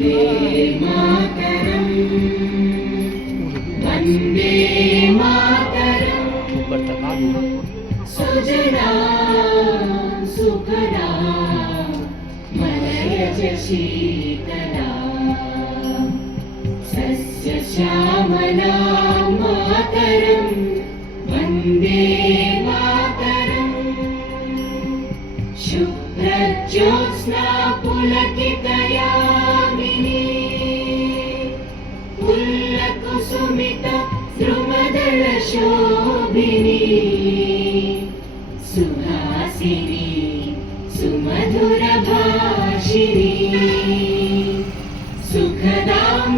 Vande Mataram Vande Mataram Sujala Suphala मलयज Sheetla सस्यश्यामला Mataram Vande Mataram शुभ्रज्योत्स्ना पुलकितयामिनी पुल्लकुसुमित द्रुमदलशोभिनी Suhasini सुमधुरभाषिणी सुखदां